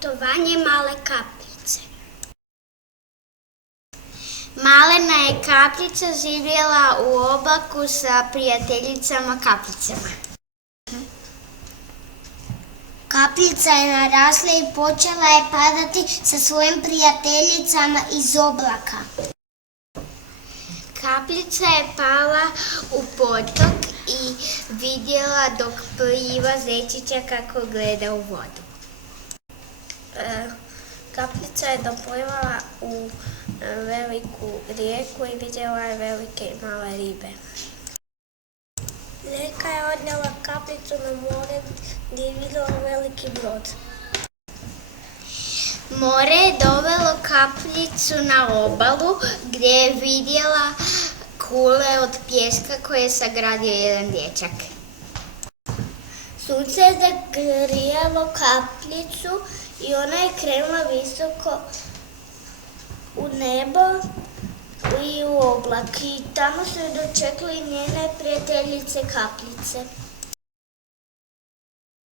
Putovanje male kapljice. Malena je kapljica živjela u oblaku sa prijateljicama kapljicama. Kapljica je narasla i počela je padati sa svojim prijateljicama iz oblaka. Kapljica je pala u potok i vidjela dok pliva zečića kako gleda u vodu. Kapljica je doplivala u veliku rijeku i vidjela je velike i male ribe. Rijeka je odnijela kapljicu na more gdje je vidjela veliki brod. More je dovelo kapljicu na obalu gdje je vidjela kule od pijeska koje je sagradio jedan dječak. Sunce je zagrijalo kapljicu i ona je krenula visoko u nebo i u oblak i tamo su je dočekali njene prijateljice kapljice.